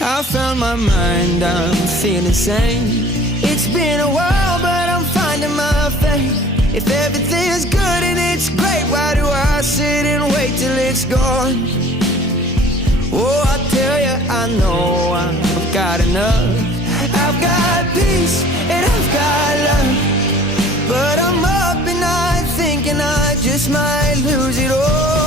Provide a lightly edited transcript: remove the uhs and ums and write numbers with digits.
I found my mind, I'm feeling sane. It's been a while, but I'm finding my faith. If everything's good and it's great, why do I sit and wait till it's gone? Oh, I tell you, I know I've got enough. I've got peace and I've got love, but I'm up at night thinking I just might lose it all.